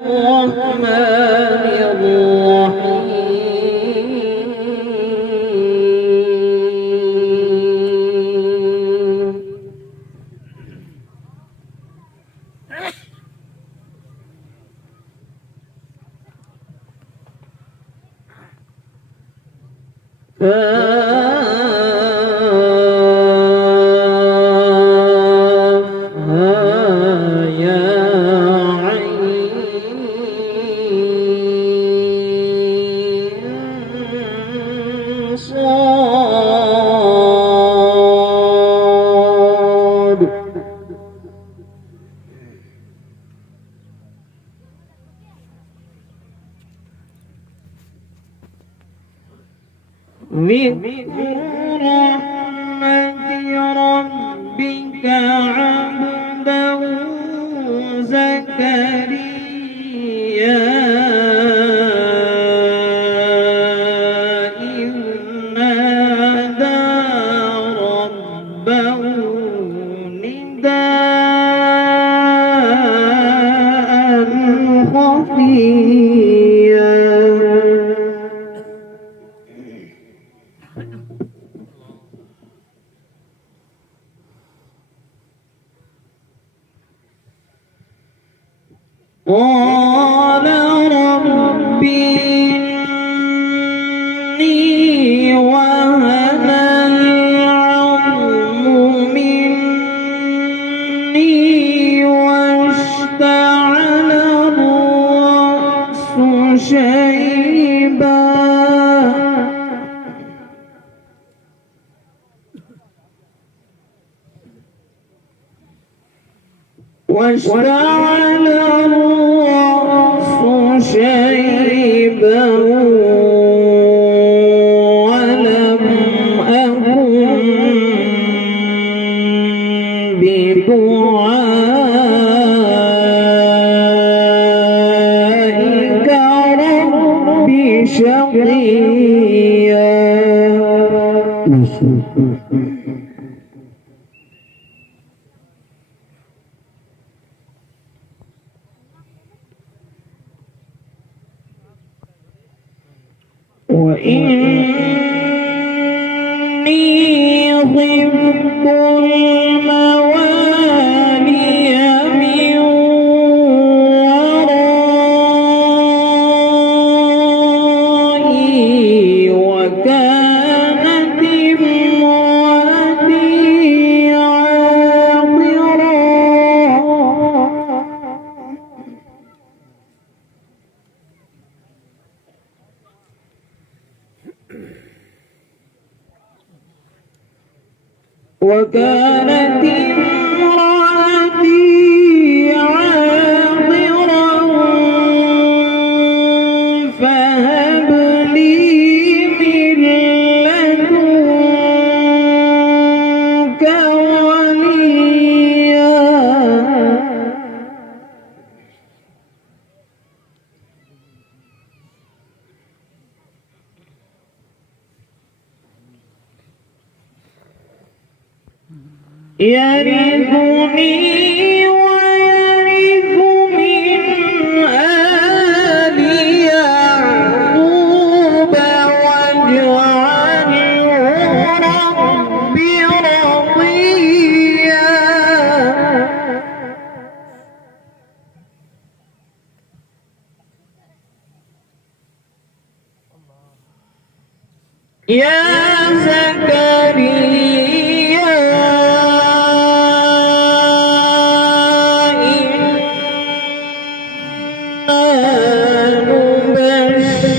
الرحمن الرحيم ذكر رحمة ربك عبده زكريا إذ نادى ربه نداء خفيا قال رب إني وهن العظم مني واشتعل الرأس شيبا واشتعل الرأس شيبا ولم أكن بدعائك رب شقيا وإني خفت الموالي من ورائي وكانت امرأتي عاقرا وكانت امرأتي عاقرا فهب لي من لدنك وليا يرثني ويرث من آل يعقوب واجعله رب رضيا يا زكريا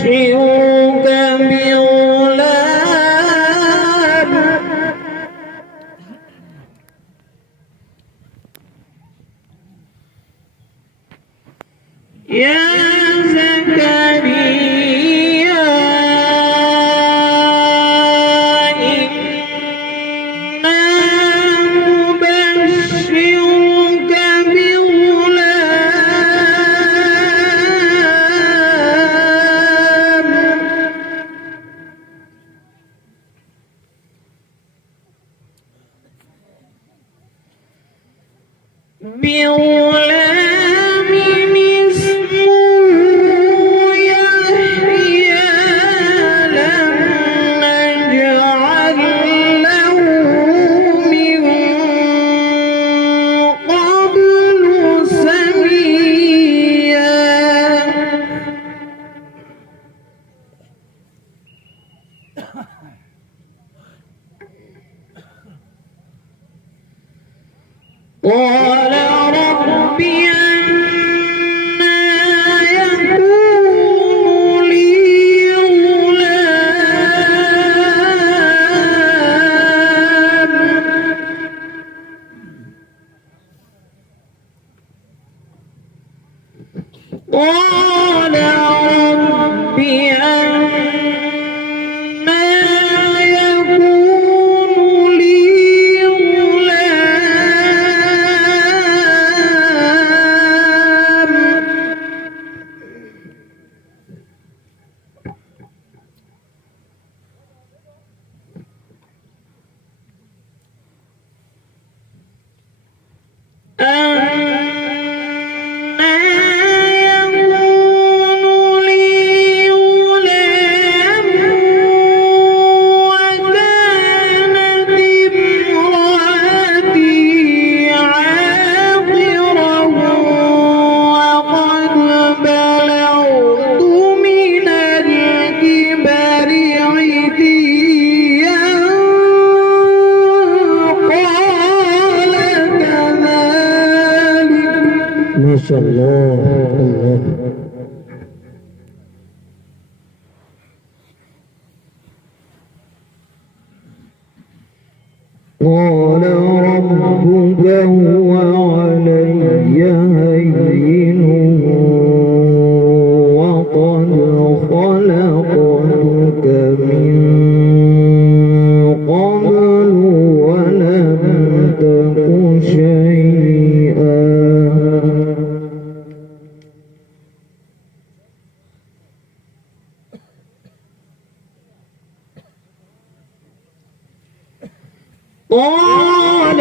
نبشرك بغلام يا زكريا إنا نبشرك بغلام اسمه قال رب أنى يكون لي ما شاء الله. الله. قال ربك هو علي هين وقد خلقتك من قبل ولم تك شيئا. قال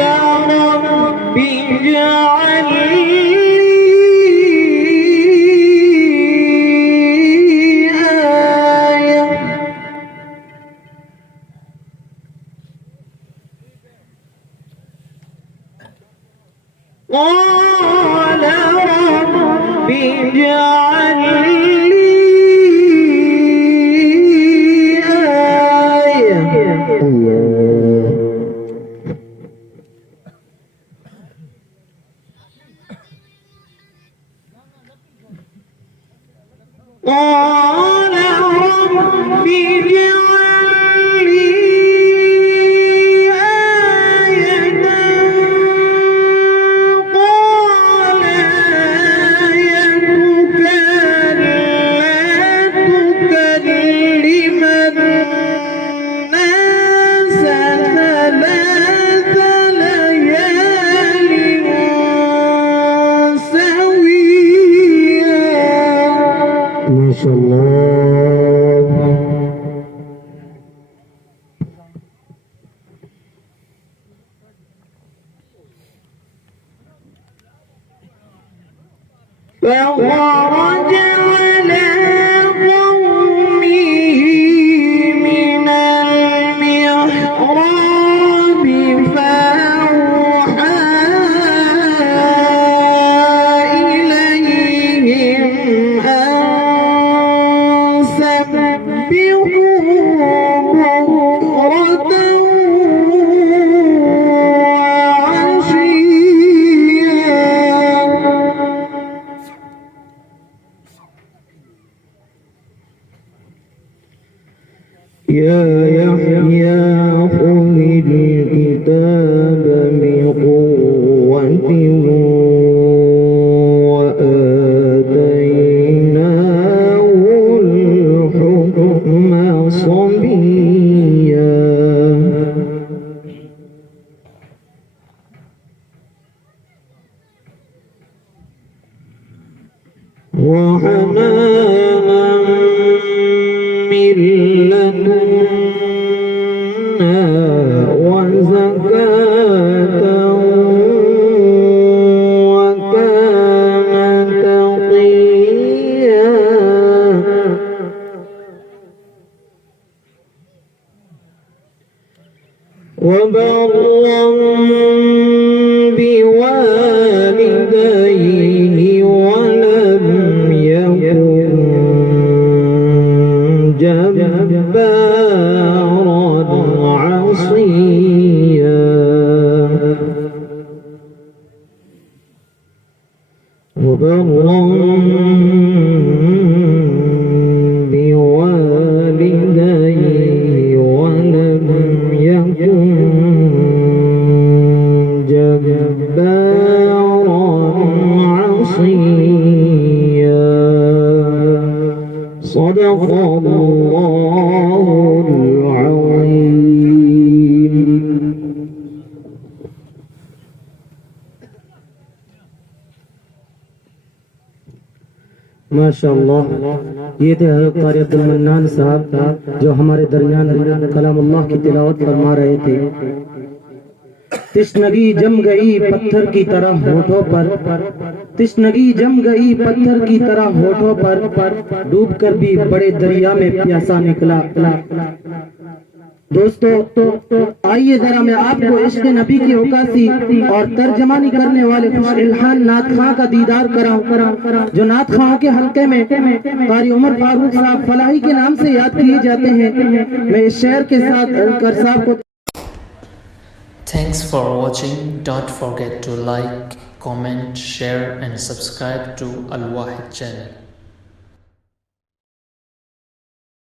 رب اجعل لي آية. قال رب اجعل لي آية. الله. قال رب اجعل لي آية. قال آيتك ألا تكلم الناس ثلاث ليال سويا. ما شاء الله. فخرج على قومه من المحراب فأوحى إليهم أن سبحوا بكرة يا يحيى خذ الكتاب بقوة وآتيناه الحكم صبيا. وحنانا من لدنا وزكاة وكان تقيا. وبرا بوالديه ولم يكن جبارا صدق الله العظيم. माशाअल्लाह, ये थे हज़रत क़ारी अब्दुल मन्नान साहब जो हमारे दरमियान कलामुल्लाह की तिलावत फरमा रहे थे। तिश्नगी जम गई पत्थर की तरह होठों पर, तिश्नगी जम गई पत्थर की तरह होठों पर, डूबकर भी बड़े दरिया में प्यासा निकला। दोस्तों, आइए जरा मैं आपको इश्क़ नबी की उकासी और तर्जमानी करने वाले इल्हान नात खां का दीदार कराऊं, जो नात खां के हल्के में क़ारी उमर फारूक साहब फलाही के नाम से याद किए जाते हैं। मैं इस शेर के साथ कर साहब को Thanks for watching. Don't forget to like, comment, share and subscribe to Al Wahid channel.